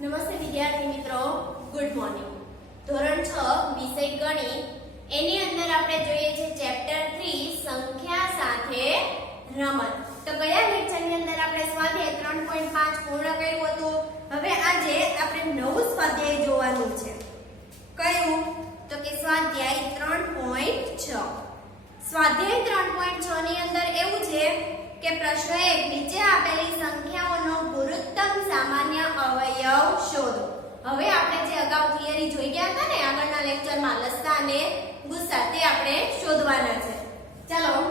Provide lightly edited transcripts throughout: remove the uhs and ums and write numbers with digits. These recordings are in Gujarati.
નમસ્તે વિદ્યાર્થી મિત્રો, ગુડ મોર્નિંગ. ધોરણ 6 વિષય ગણિત, એની અંદર આપણે જોઈએ છે ચેપ્ટર 3 સંખ્યા સાથે રમત. તો ગયા લેક્ચરની અંદર આપણે સ્વાધ્યાય 3.5 પૂર્ણ કર્યું હતું. હવે આજે આપણે નવું સ્વાધ્યાય જોવાનું છે. કયું? તો કે સ્વાધ્યાય 3.6. સ્વાધ્યાય 3.6 ની અંદર એવું છે કે પ્રશ્ન 1, નીચે આપેલી સંખ્યાઓનો ગુરુત્તમ સામાન્ય અવયવ શોધો. હવે આપણે જે અગાઉ થિયરી જોઈ ગયા હતા ને આગળના લેક્ચરમાં, લસા અને ગુસ્સા, તે આપણે શોધવાના છે. ચાલો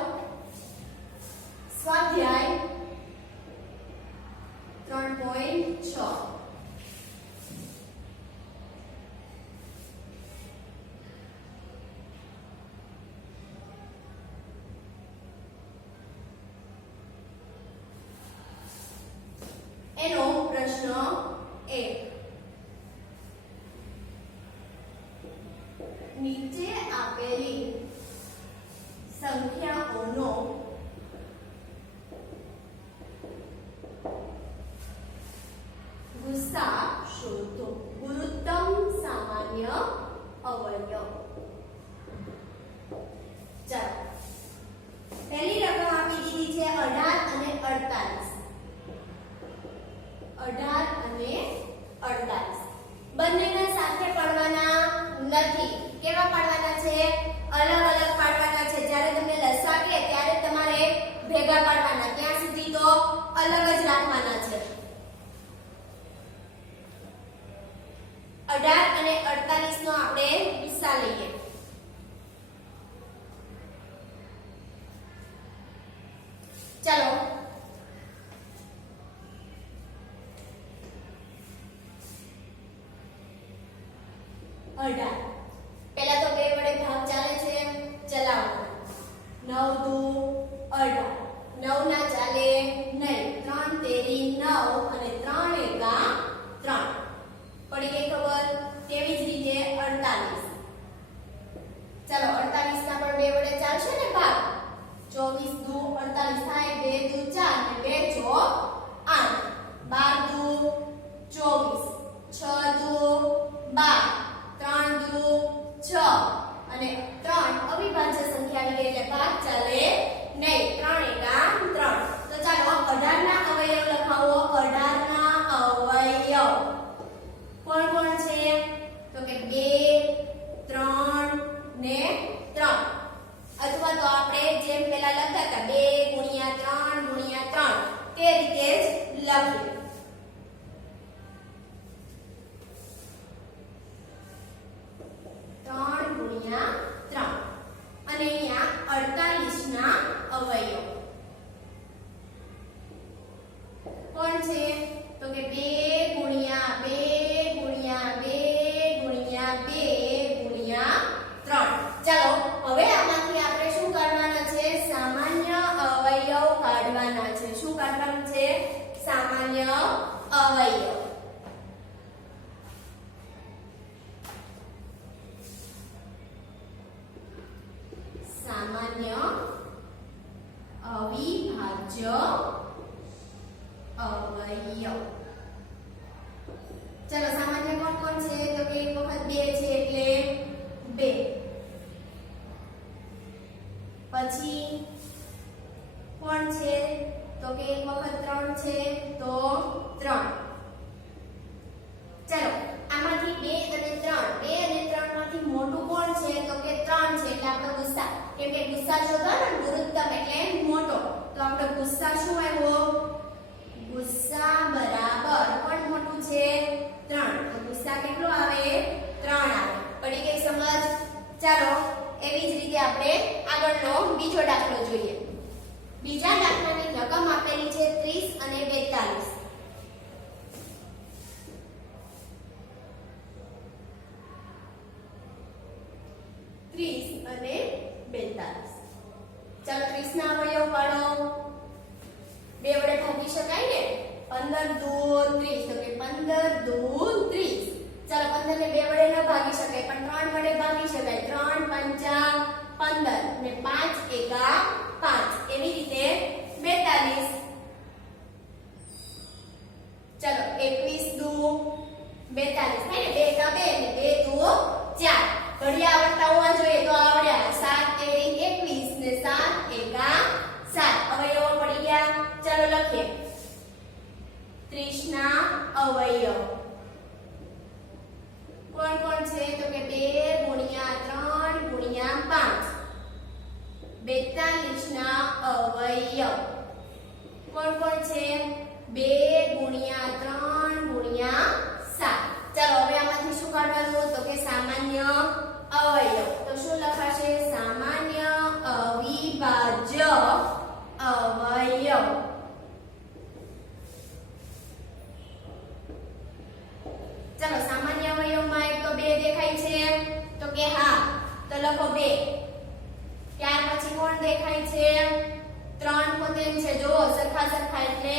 સ્વાધ્યાય 3.6. એનો પ્રશ્ન 1, નીચે આપેલી સંખ્યાઓનો ગુસ્સા શોધો. ગુરુત્તમ સામાન્ય અવયવ. ચાલો, પહેલી રકમ આપી દીધી છે 18 અને 48. 18 અને 48 બંનેને સાથે પાડવાના નથી. કેવા પાડવાના છે? અલગ અલગ પાડવાના છે. જ્યારે તમે લસા કે ત્યારે તમારે ભેગા પાડવાના, ત્યાં સુધી તો અલગ જ રાખવાના છે. 18 અને 48 નો આપણે ગુસ્સા લઈએ. ચાલો પહેલા તો 2 વડે ભાગ ચાલે છે, ચલાવો. 9 દુ 18. 9 ના ચાલે નહીં. 3 તેરી 9 અને 3 એકા 3. પડી ગઈ ખબર? તેવી જ રીતે 48. ચાલો 48 ના પણ 2 વડે ચાલશે ને ભાગ. 24 દુ 48 થાય. 2 દુ 4 અને 2 ચોક 8. 12 દુ 24. 6 દુ 12. 3 દુ 6 અને 3 અવિભાજ્ય સંખ્યા આવી ગઈ એટલે ભાગ ચાલે નહીં. 3 એકા 3. તો ચાલો 18 ના અવયવ લખાવો. 18 ના અવયવ કોણ કોણ છે? તો કે 2, 3 ને 3. અથવા તો આપણે જેમ પહેલા લખતા હતા 2 * 3 * 3 તે રીતે જ લખીએ. અને અહીંયા 48 ના અવયવ કોણ છે? તો કે 2 * 2 * 2 * 2 * 3. ચાલો હવે આમાંથી આપણે શું કરવાના છે? સામાન્ય અવયવ કાઢવાના છે. શું કાઢવાનું છે? સામાન્ય અવયવ. સામાન્ય અવિભાજ્ય અવયવ. ચલો સામાન્ય કોણ કોણ છે? તો કે એક વખત 2 છે એટલે 2. પછી કોણ છે? તો કે એક વખત 3 છે તો 3. ચલો આમાંથી 2 અને 3 માંથી મોટું કોણ છે? તો કે 3 છે એટલે આપણો ગુસ્સા. કેમ કે ગુસ્સા શોધવાનો ગુરુત્તમ એટલે મોટો. તો આપણો ગુસ્સા શું આવ્યો? ગુસ્સા બરાબર કોણ મોટું છે? 3. તો ગુસ્સા કેટલો આવે? 3 આવે. પડી ગઈ સમજ? ચાલો એવી જ રીતે આપણે આગળનો બીજો દાખલો જોઈએ. બીજા દાખલાની રકમ આપેલી છે 30 અને 42. 30 અને 42. ચાલો 30 ના અવયવ પાડો. 2 વડે ભાગી શકાય ને. 15 દુ 30. તો કે 15 દુ 30. ચાલો 15 ને 2 વડે ન ભાગી શકાય પણ 3 વડે ભાગી શકાય. 3 પંચા 15 ને 5 એકા 5. એવી રીતે 42. ચલો 21 દુ 41 ના અવયવ કોણ કોણ છે 2 ગુણ્યા 3 ગુણ્યા 7. ચાલો હવે આમાંથી શું કાઢવાનું તો કે સામાન્ય અવયવ. તો શું લખાશે સામાન્ય અવિભાજ્ય અવયવ. ચાલો સામાન્ય અવયવમાં એક તો 2 દેખાય છે તો કે હા તો લખો 2. ત્યાર પછી કોણ દેખાય છે 3 પોતે છે જો સરખા સરખા એટલે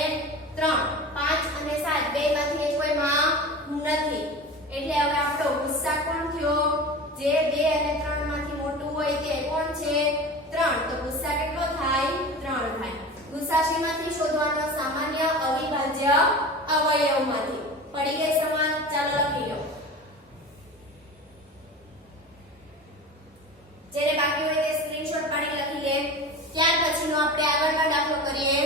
3 5 અને 7 બે માંથી કોઈમાં નથી એટલે હવે આપણો ગુસ્સા કોણ થયો જે 2 અને 3 માંથી મોટું હોય તે કોણ છે 3 તો ગુસ્સા કેટલો થાય 3 થાય. ગુસ્સા શેમાંથી શોધવાનો સામાન્ય અવિભાજ્ય અવયવમાંથી. પડી ગઈ સમાન. ચાલો લખી લો. જેને બાકી હોય તે સ્ક્રીનશોટ પાડી લખી લે. ત્યાર પછીનો આપણે આગળનો દાખલો કરીએ.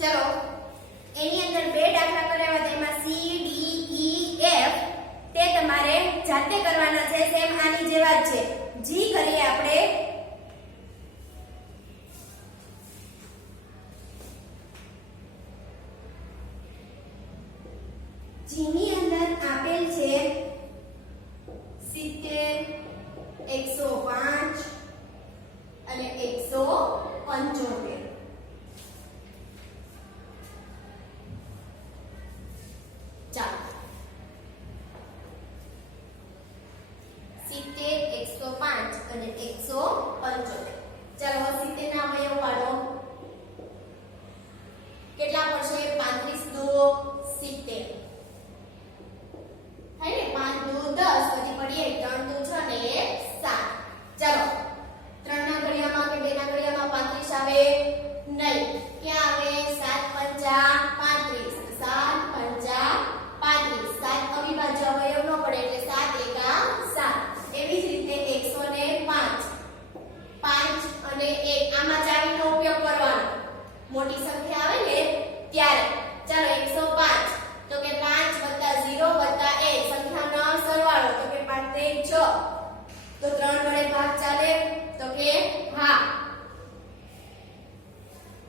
ચલો એની અંદર 2 દાખલા કરાવ્યા તેમાં સી ડી ઈ એફ તે તમારે જાતે કરવાના છે. સેમ આની જેવા જ છે. જી કરીએ આપણે. જી ની અંદર આપેલ છે 70 105 અને 175. ચાલો 70 105 અને 175. ચાલો 70 ના અવયવ પાડો. કેટલા પડશે 35 દો 70 થાય ને 5 દો 10 પછી પડીએ 3 દો 6 ને 7. ચાલો 3 ના ઘડિયામાં કે 2 ના ઘડિયામાં 35 આવે નહીં. ક્યાં આવે 7 5 35 7 5 7 અવિભાજ્ય અવયવ નો પડે એટલે 7 એકા 7. એવી જ રીતે 105 5 અને 1 આમાં ચાવીનો ઉપયોગ કરવાનો. મોટી સંખ્યા આવે ને ત્યારે. ચાલો 105 તો કે 5 0 1 સંખ્યાનો સરવાળો તો કે 5 3 6 તો 3 વડે ભાગ ચાલે તો કે હા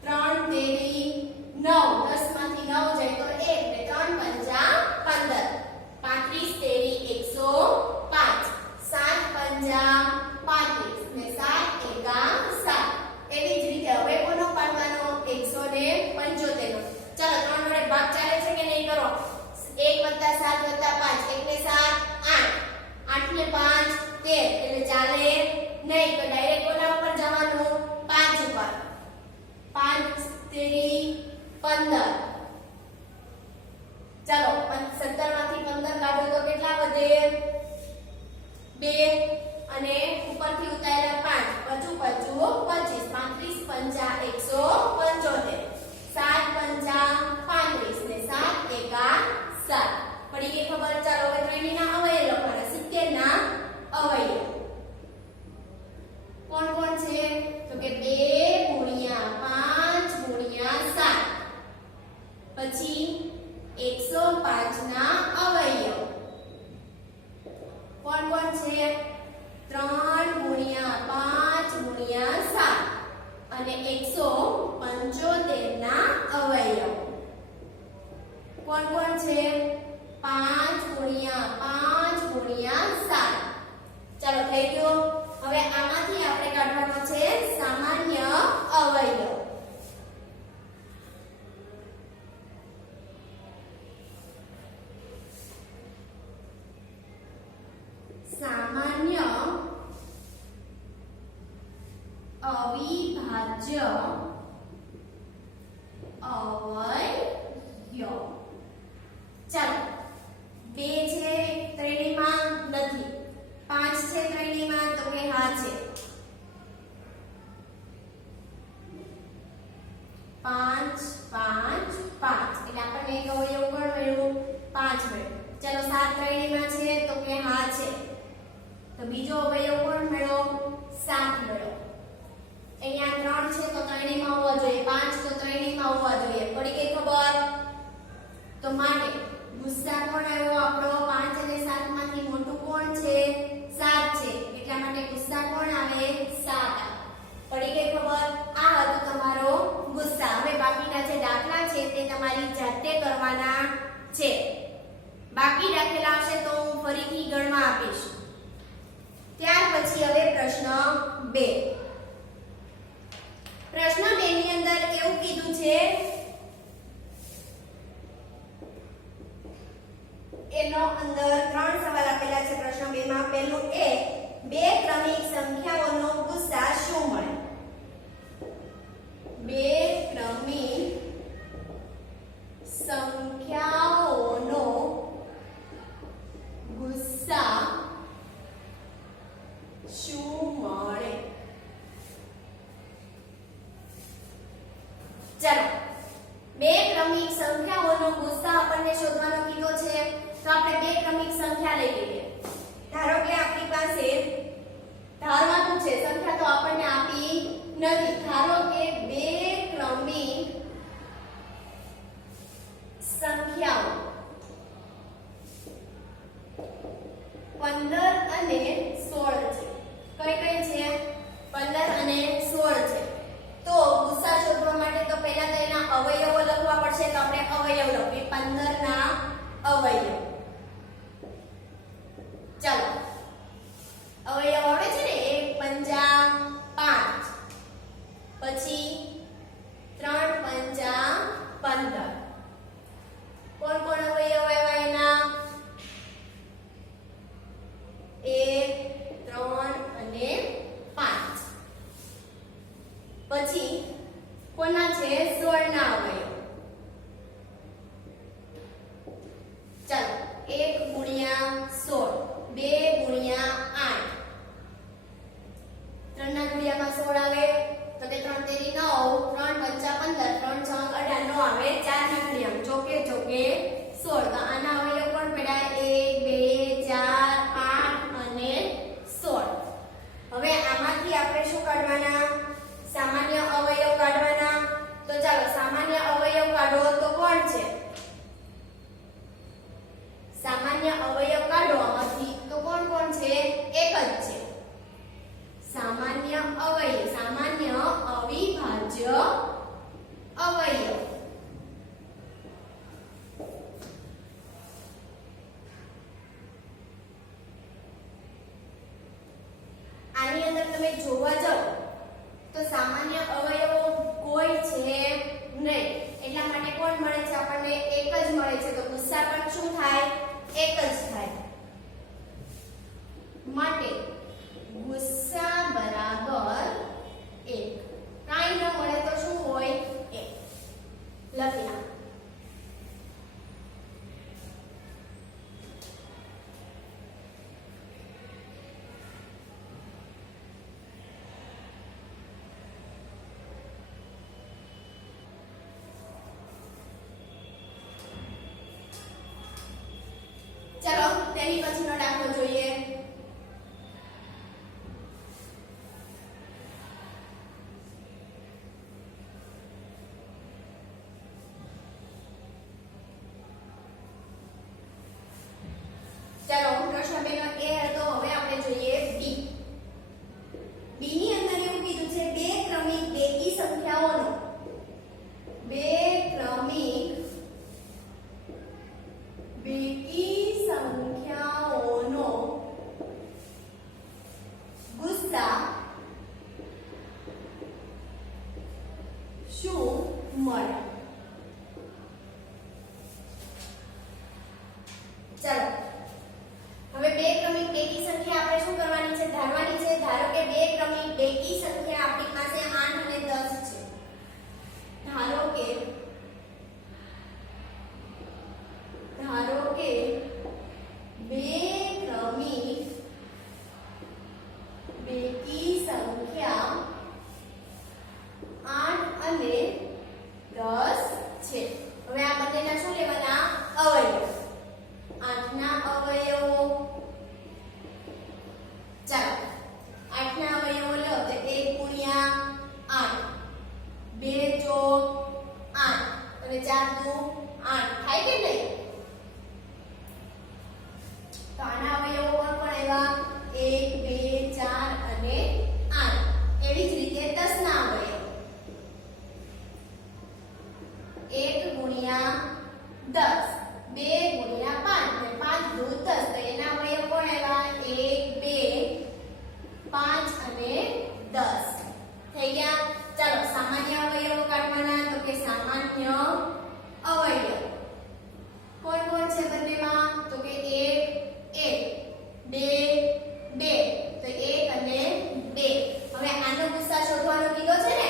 3 તેરી 9 10 માંથી 9 જાય તો 1 ને 3 પંચા 15 35 તેરી 105 7 પંચા 35 ને 7 એકા 7. એવી જ રીતે હવે કોનો પાડવાનો 175 નો. ચાલો 3 વડે ભાગ ચાલે છે કે નહીં કરો. 1 7 5 1 ને 7 8 8 ને 5 13 એટલે ચાલે નહીં તો ડાયરેક્ટ કોના ઉપર જવાનું 5 ઉપર. 5 તેરી 15. ચાલો 17 માંથી 15 કાઢો તો કેટલા વધે 2 અને ઉપરથી ઉતાર્યા 5 પચું 25 35 175 7 પંચા 35 ને 7 એકા 7. પડી ગઈ ખબર. ચાલો હવે ત્રણેયના અવયવ લખવાના. 70 ના અવયવ કોણ કોણ છે તો કે 2 ગુણ્યા 5 ગુણ્યા 7 પછી 105 ના અવયવ કોણ કોણ છે 3 ગુણ્યા 5 ગુણ્યા 7 અને 175 ના અવયવ કોણ કોણ છે 5 ગુણ્યા 5 ગુણ્યા 7. ચાલો થઈ ગયો. હવે આમાંથી આપણે કાઢવાનો છે સામાન્ય અવયવ. સામાન્ય અવિભાજ્ય અવયવ. ચાલો 2 છે ત્રણેયમાં નથી. 5 બીજો અવયવ કોણ મળ્યો 7 મળ્યો અહીંયા 3 છે તો ત્રણેયમાં હોવા જોઈએ 5 તો ત્રણેયમાં હોવા જોઈએ પડી ગઈ ખબર તો માટે ગુસ્સા કોણ આવ્યો આપણો 5 અને 7 માંથી મોટું કોણ છે 7 છે એટલા માટે ગુસ્સા કોણ આવે 7 પડી ગઈ ખબર આ હતો તમારો ગુસ્સા હવે બાકીના જે દાખલા છે તે તમારી જાતે કરવાના છે બાકી રાખેલા હશે તો હું ફરીથી ગણવા આપીશ ત્યાર પછી હવે પ્રશ્ન 2 પ્રશ્ન 2 ની અંદર એવું કીધું છે એનો અંદર 3 સવાલ આપેલા છે પ્રશ્ન 2 માં પહેલું એ બે ક્રમિક સંખ્યાઓનો ગુસ્સા શું મળે બે ક્રમિક સંખ્યાઓનો ગુસ્સા શું મળે ચાલો બે ક્રમિક સંખ્યાઓનો ગુસ્સા આપણને શોધવાનો કીધો છે તો આપણે બે ક્રમિક સંખ્યા લઈ લઈએ ધારો કે આપણી પાસે ધારવાનું છે સંખ્યા તો આપણને આપી નથી ધારો કે બે ક્રમિક સંખ્યાઓ 15 અને 16 છે કઈ છે 15 અને 16 છે તો ગુસ્સા શોધવા માટે તો પહેલા તો એના અવયવો લખવા પડશે તો આપણે અવયવ લખીએ 15 ના અવયવ ચાલો અવયવ આવે છે ને 1 પંજા 5 પછી 3 પંજા 15 કોણ કોણ અવયવ આવ્યા એના 1 3 અને 5 પછી કોના છે 16 ના અવયવ ચાલો 1 ગુણ્યા 16 2 ગુણ્યા 8 3 ના ગુણ્યામાં 16 આવે તો કે 3 તેરી 9 3 પંચા 15 3 6 18 નો આવે 4 ના ગુણ્યામાં ચોકે ચોકે 16 તો આના અવયવ કોણ પડ્યા 1 2 4 8 અને 16 હવે આમાંથી આપણે શું કાઢવાના સામાન્ય અવયવ કાઢવાના તો ચાલો સામાન્ય અવયવ કાઢો તો કોણ છે સામાન્ય અવયવ કાઢો આમાંથી તો કોણ કોણ છે એક જ છે સામાન્ય અવયવ સામાન્ય અવિભાજ્ય અવયવ આની અંદર તમે જોવા જાઓ તો સામાન્ય અવયવો કોઈ છે નહીં એટલા માટે કોણ મળે છે આપણને એક જ મળે છે તો ગુસ્સા પણ શું થાય એક જ થાય માટે ગુસ્સા બરાબર 1 કાઈ ન મળે તો શું હોય 1 લખી નાખો ચલો તેની પછીનો દાખલો જોઈએ ચલો પ્રશ્ન 2 નો એ હતો હવે આપણે જોઈએ બી બી ની અંદર એવું કીધું છે બે ક્રમિક બેકી સંખ્યાઓનો બે ક્રમિક બેકી સંખ્યાઓનો ગુસ્સા શું મળે ચાલો હવે બે ક્રમિક બેકી સંખ્યા આપણે શું કરવાની છે ધારવાની છે ધારો કે બે ક્રમિક બેકી સંખ્યા આપણી પાસે 8 અને 10 છે ધારો કે બે ક્રમિક બેકી સંખ્યા 8 અને 10 છે હવે આ બંનેના શું લેવાના અવયવ 8 ના અવયવો ચાલો 10 થઈ ગયા। ચાલો સામાન્ય અવયવો કાઢવાના, તો કે સામાન્ય અવયવ કોણ કોણ છે બંનેમાં, તો કે 1 1 2 2, તો 1 અને 2। હવે આનો ગુસ્સા શોધવાનો કીધો છે ને,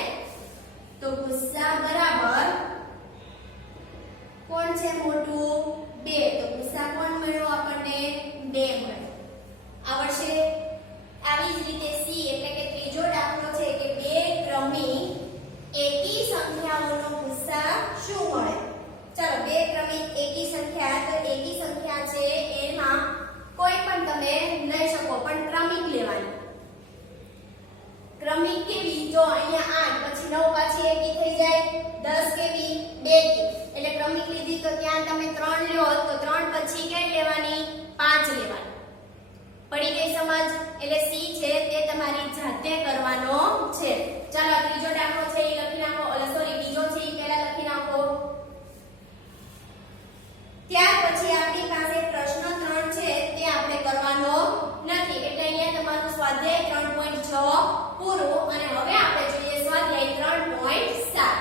તો ગુસ્સા બરાબર કોણ છે મોટું 2, તો ગુસ્સા કોણ મળ્યો આપણને 2 મળ્યો। આવડશે। આવી જ રીતે સી એટલે કે ત્રીજો દાખલો છે કે બે ક્રમિક એકી સંખ્યાઓનો ગુસ્સા શું મળે। ચાલો બે ક્રમિક એકી સંખ્યા, તો એકી સંખ્યા છે એમાં કોઈ પણ તમે લઈ શકો, પણ ક્રમિક લેવાની। ક્રમિક કેવી, જો અહીંયા 8 પછી 9 પાછી એકી થઈ જાય, 10 કેવી 2 કી, એટલે ક્રમિક લીધી તો ત્યાં તમે 3 લ્યો તો 3 પછી કઈ લેવાની 5 લેવાની। પડી ગઈ સમજ। એટલે સી છે તે તમારી જાતે કરવાનો છે। ચાલો ત્રીજો દાખલો છે એ લખી નાખો, સોરી બીજો છે એ પહેલા લખી નાખો। ત્યાર પછી આપણી પાસે પ્રશ્ન 3 છે તે આપણે કરવાનો નથી, એટલે અહીંયા તમારું સ્વાધ્યાય 3.6 પૂરું। અને હવે આપણે જોઈએ સ્વાધ્યાય 3.7।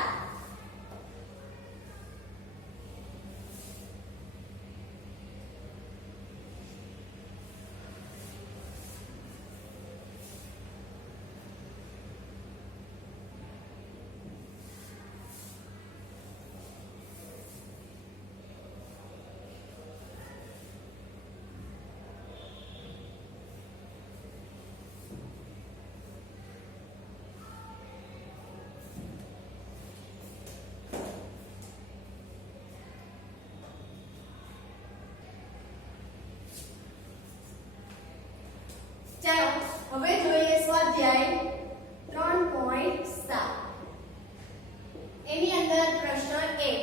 ચાલો હવે જોઈએ સ્વાધ્યાય 3.7। એની અંદર પ્રશ્ન 1,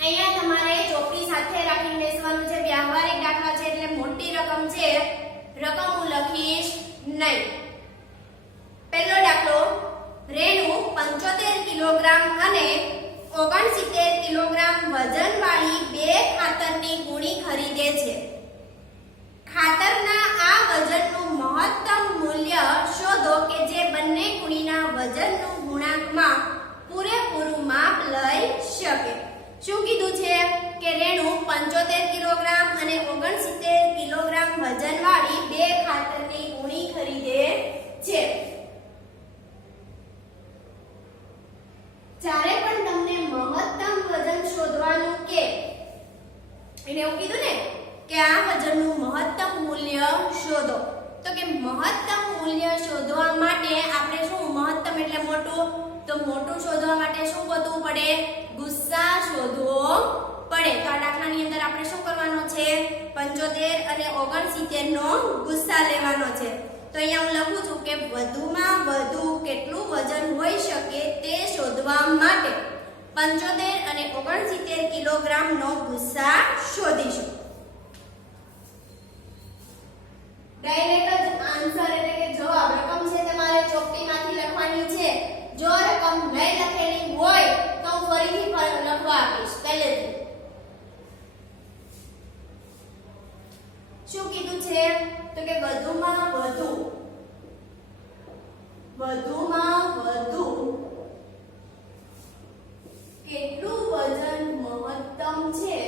અહીંયા તમારે ચોપડી સાથે રાખીને બેસવાનું છે। વ્યવહારિક દાખલા છે એટલે મોટી રકમ છે, રકમ હું લખીશ નહીં। પહેલો દાખલો, રેણુ 75 કિલોગ્રામ અને 69 કિલોગ્રામ વજનવાળી બે ખાતરની ગુણી ખરીદે છે। ખાતરના આ વજનનું મહત્તમ મૂલ્ય શોધો કે જે બંને ગુણીના વજનનું ગુણાંકમાં પૂરેપૂરું માપ લઈ શકે। શું કીધું છે કે રેણુ 75 કિલોગ્રામ અને 69 કિલોગ્રામ વજનવાળી બે ખાતરની ગુણી ખરીદે છે। જ્યારે પણ તમને મહત્તમ વજન શોધવાનું કે એને એવું કીધું ને કે આ વજનનું મહત્તમ મૂલ્ય શોધો, તો કે મહત્તમ મૂલ્ય શોધવા માટે આપણે શું, મહત્તમ એટલે મોટું, તો મોટું શોધવા માટે શું કરવું પડે, ગુસ્સા શોધવો પડે। તો આ દાખલાની અંદર આપણે શું કરવાનો છે, 75 અને 69 નો ગુસ્સા લેવાનો છે। તો અહીંયા હું લખું છું કે વધુમાં વધુ કેટલું વજન હોઈ શકે તે શોધવા માટે 75 અને 69 કિલોગ્રામ નો ગુસ્સા શોધીશું। ડાયરેક્ટ જ આન્સર એટલે કે જવાબ રકમ છે તમારે ચોપડીમાંથી લખવાની છે। જો રકમ નહીં લખેલી હોય તો હું ફરીથી લખવા આપીશ પહેલેથી। શું કીધું છે, તો કે વધુમાં વધુ કેટલું વજન મહત્તમ છે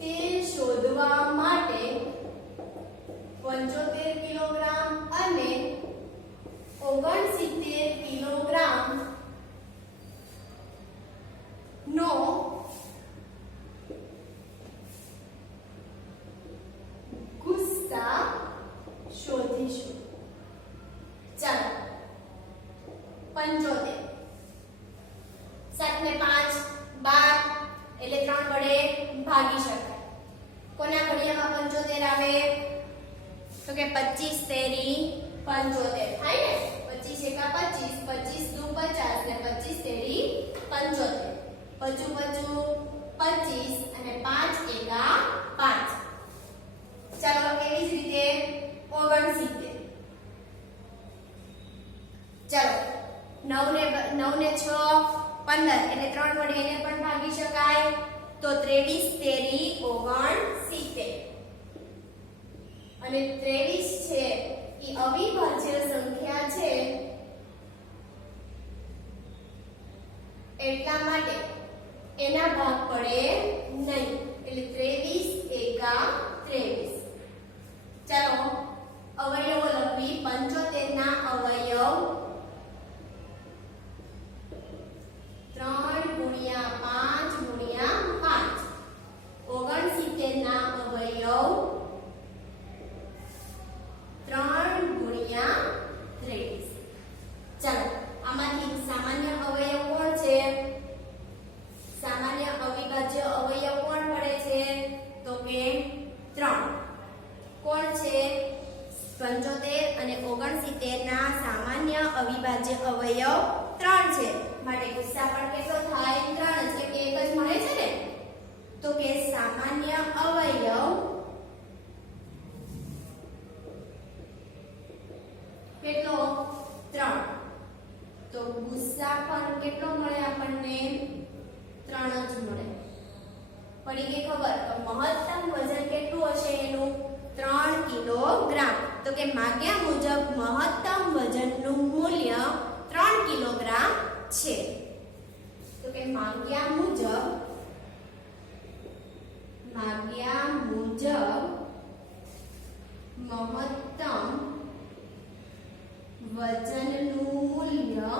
તે શોધવા માટે 75 કિલોગ્રામ અને 69 કિલોગ્રામ નો ગુસ્સા શોધીશું। ચાલો 75 7 ને 5 12 એટલે 3 વડે ભાગી શકાય। કોના ઘડિયામાં 75 આવે, તો કે 25 તેરી 75 થાય ને, 25 એકા 25, 25 દુ 50 ને 25 તેરી 75, પચું 25 અને 5 એકા 5। ચાલો એવી જ રીતે 69, ચાલો 9 ને 6 15 એટલે 3 વડે એને પણ ભાગી શકાય, તો 23 તેરી 69 અને 23 છે એ અવિભાજ્ય સંખ્યા છે, એટલા માટે એના ભાગ પડે નહીં, એટલે 23 એકા 23. ચાલો અવયવો લખવી. 75 ના અવયવ 3 ગુણ્યા 5 ગુણ્યા 5. 69 ના અવયવ 3 ગુણ્યા 23. ચાલો આમાંથી સામાન્ય અવયવ કોણ છે? સામાન્ય અવિભાજ્ય અવયવ કોણ પડે છે? તો કે 3. કોણ છે? 75 અને 69 ના સામાન્ય અવિભાજ્ય અવયવ 3 છે, માટે ગુસ્સા પણ કેટલો થાય? 3 એટલે કે એક જ મળે છે ને. તો કે સામાન્ય અવયવ કેટલો? 3. તો ગુસ્સા પણ કેટલો મળે આપણને? 3 જ મળે. પડી ગઈ ખબર? તો મહત્તમ વજન કેટલું હશે એનું? 3 કિલોગ્રામ. તો કે માગ્યા મુજબ મહત્તમ વજનનું મૂલ્ય 3 કિલોગ્રામ છે. તો કે માગ્યા મુજબ મહત્તમ વજનનું મૂલ્ય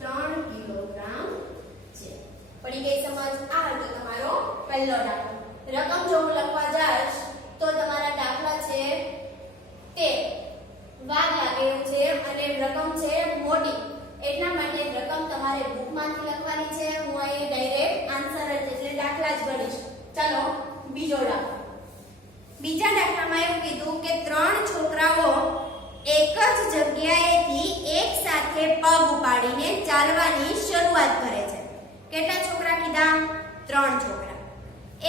3 કિલોગ્રામ છે. પડી ગઈ સમજ? આ હતો તમારો પહેલો દાખલો. રકમ જો હું લખવા જાઈશ તો તમારા દાખલા છે તે વાર લાગે છે અને રકમ છે મોટી, એટલા માટે રકમ તમારે બુકમાંથી લખવાની છે. હું અહીં ડાયરેક્ટ આન્સર જ એટલે દાખલા જ ગણીશ. ચાલો બીજો દાખલો. બીજા દાખલામાં એવું કીધું કે 3 છોકરાઓ એક જ જગ્યાએથી એક સાથે પગ ઉપાડીને ચાલવાની શરૂઆત કરે છે. કેટલા છોકરા કીધા? 3 છોકરા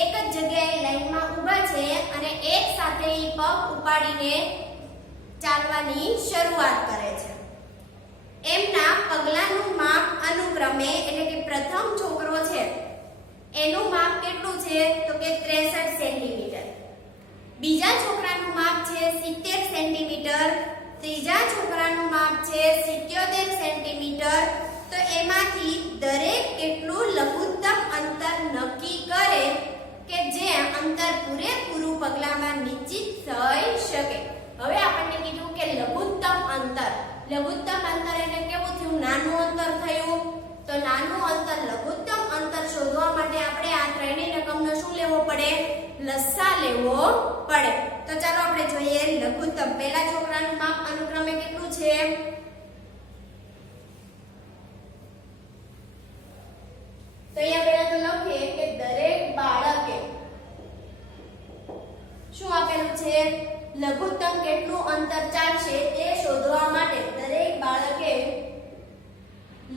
એક જ જગ્યાએ લાઈનમાં ઊભા છે અને એક સાથે પગ ઉપાડીને ચાલવાની શરૂઆત કરે છે. એમના પગલાંનું માપ અનુક્રમે એટલે કે પ્રથમ છોકરો છે એનું માપ કેટલું છે? તો કે 63 સેન્ટીમીટર. બીજા છોકરાનું માપ છે 70 સેન્ટીમીટર. ત્રીજા છોકરાનું માપ છે 77 સેન્ટીમીટર. તો એમાંથી દરેક કેટલું લઘુત્તમ અંતર નક્કી કરે કે જે અંતર પૂરેપૂરું પગલામાં નિશ્ચિત થઈ શકે. હવે આપણને કીધું કે લઘુત્તમ અંતર. લઘુત્તમ અંતર એટલે કેવું થયું? નાનું અંતર થયું. તો નાનું અંતર લઘુત્તમ અંતર શોધવા માટે આપણે આ ત્રણેય રકમનો શું લેવો પડે? લસા લેવો પડે. તો ચાલો આપણે જોઈએ લઘુત્તમ. પહેલા છોકરાનું માપ અનુક્રમે કેટલું છે? તો અહીંયા પહેલા તો લખીએ કે દરેક બાળકે શું આપેલું છે? લઘુત્તમ કેટલું અંતર ચાલશે તે શોધવા માટે દરેક બાળકે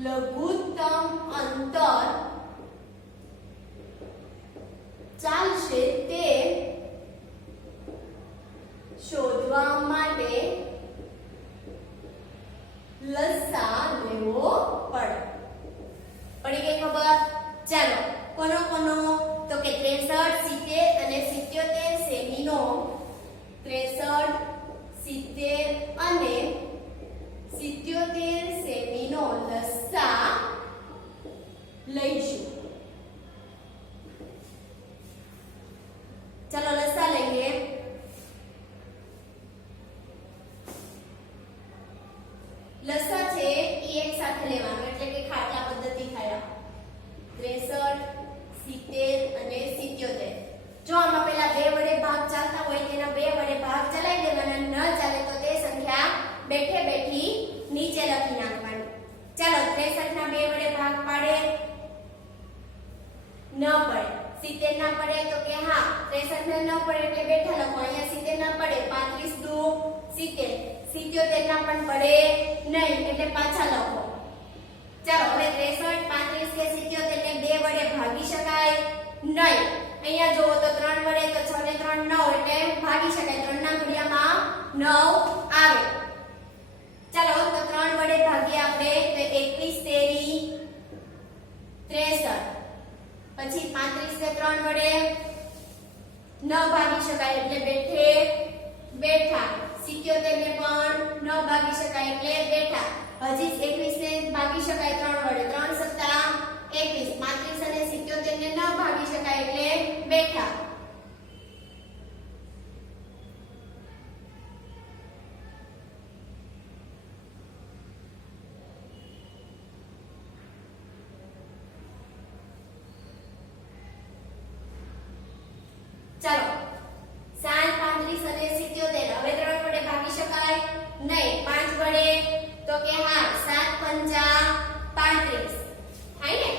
લઘુત્તમ અંતર ચાલશે તે શોધવા માટે લસા લેવો પડે. પડી ગઈ ખબર? ચાલો કોનો કોનો? તો કે 63, 70 અને 77 સેમીનો 63, 70 અને 77 સેમીનો લસા લઈશું. ચાલો લસા લઈએ. લસા છે એ એક સાથે લેવાનું એટલે કે ખાટલા પદ્ધતિ થાય. 63, 70 અને 77. જો આમાં પહેલા 2 વડે ભાગ ચાલતા હોય તેના 2 વડે ભાગ ચલાવી દેવાના. ન ચાલે તો તે સંખ્યા બેઠે બેઠી નીચે લખી નાખવાની. ચાલો 63 ના 2 વડે ભાગ પાડે? ન પડે. 70 ના પડે? તો કે હા 63 ના ન પડે એટલે બેઠા લખો. અહીંયા 70 ના પડે. 35 દુ 70. 77 ના પણ પડે નહીં એટલે પાછા લખો. ચાલો હવે 63, 35 કે 77 ને 2 વડે ભાગી શકાય નહીં. અહીંયા જોવો તો 3 વડે તો 6 ને 3 9 એટલે ભાગી શકાય. 3 ના ઘડિયામાં 9 આવે. ચાલો તો 3 વડે ભાગીએ આપણે તો 21 તેરી 63. પછી 35 ને 3 વડે ન ભાગી શકાય એટલે બેઠે બેઠા. 77 ને પણ ન ભાગી શકાય એટલે બેઠા. હજી 21 ને ભાગી શકાય 3 વડે. 3 સત્તા 21. 35 અને 77 ને ન ભાગી શકાય એટલે બેઠા. ચાલો 7 35 અને 77 હવે 3 વડે ભાગી શકાય નહીં. 5 વડે તો કે હા 7 પંચા 35 થાય ને.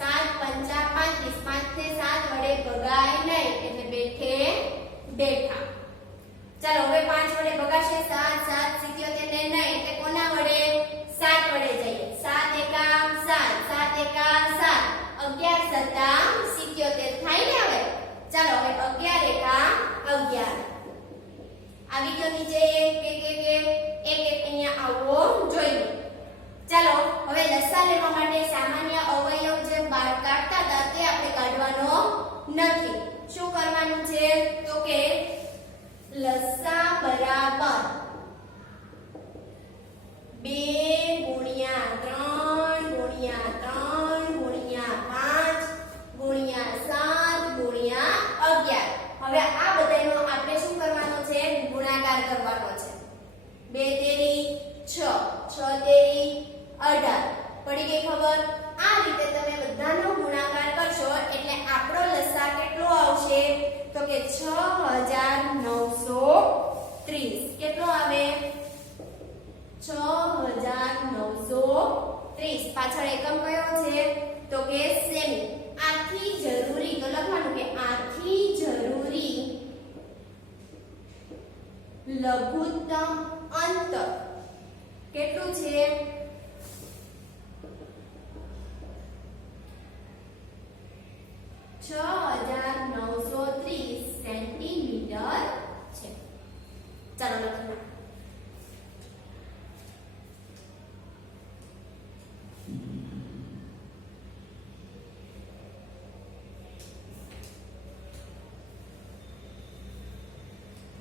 7 પંચા 35. 5 ને 7 વડે ભગાય નહીં એટલે બેઠે બેઠા. ચાલો હવે 5 વડે ભગાશે 7 7 77 ને નહીં એટલે કોના વડે 7 વડે જઈએ. 7 એકા 7 7 એકા 7 11 સત્તા 77 થાય ને. હવે ચાલો હવે 11 એકા 11 આવી ગયો નીચે. એક અહીંયા આવવો જોઈએ. ચાલો હવે લસા લેવા માટે સામાન્ય અવયવ જે બહાર કાઢતા હતા તે આપણે કાઢવાનો નથી. શું કરવાનું છે તો કે લસા બરાબર 2 ગુણ્યા 3 ગુણ્યા 3 ગુણ્યા 5 ગુણ્યા 7 ગુણ્યા 11. હવે આ બધાનો આપણે શું કરવાનો છે ગુણાકાર કરવાનો છે. 2 તેરી 6 6 તેરી 18 પડી ગઈ ખબર. આ રીતે તમે બધાનો ગુણાકાર કરશો એટલે આપણો લસા કેટલો આવશે તો કે 6930. કેટલો આવે 6930. પાછળ એકમ કયો છે તો કે સેમી. આથી જરૂરી તો લખવાનું કે આથી જરૂરી લઘુત્તમ અંતર કેટલું છે 6930 સેન્ટીમીટર છે. ચાલો લખો.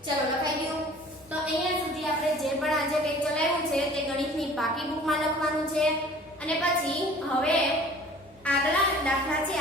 ચાલો લખાઈ ગયું. તો અહીંયા સુધી આપણે જે પણ આજે કંઈક ચલાવ્યું છે તે ગણિતની પાકી બુકમાં લખવાનું છે. અને પછી હવે આગળના દાખલા છે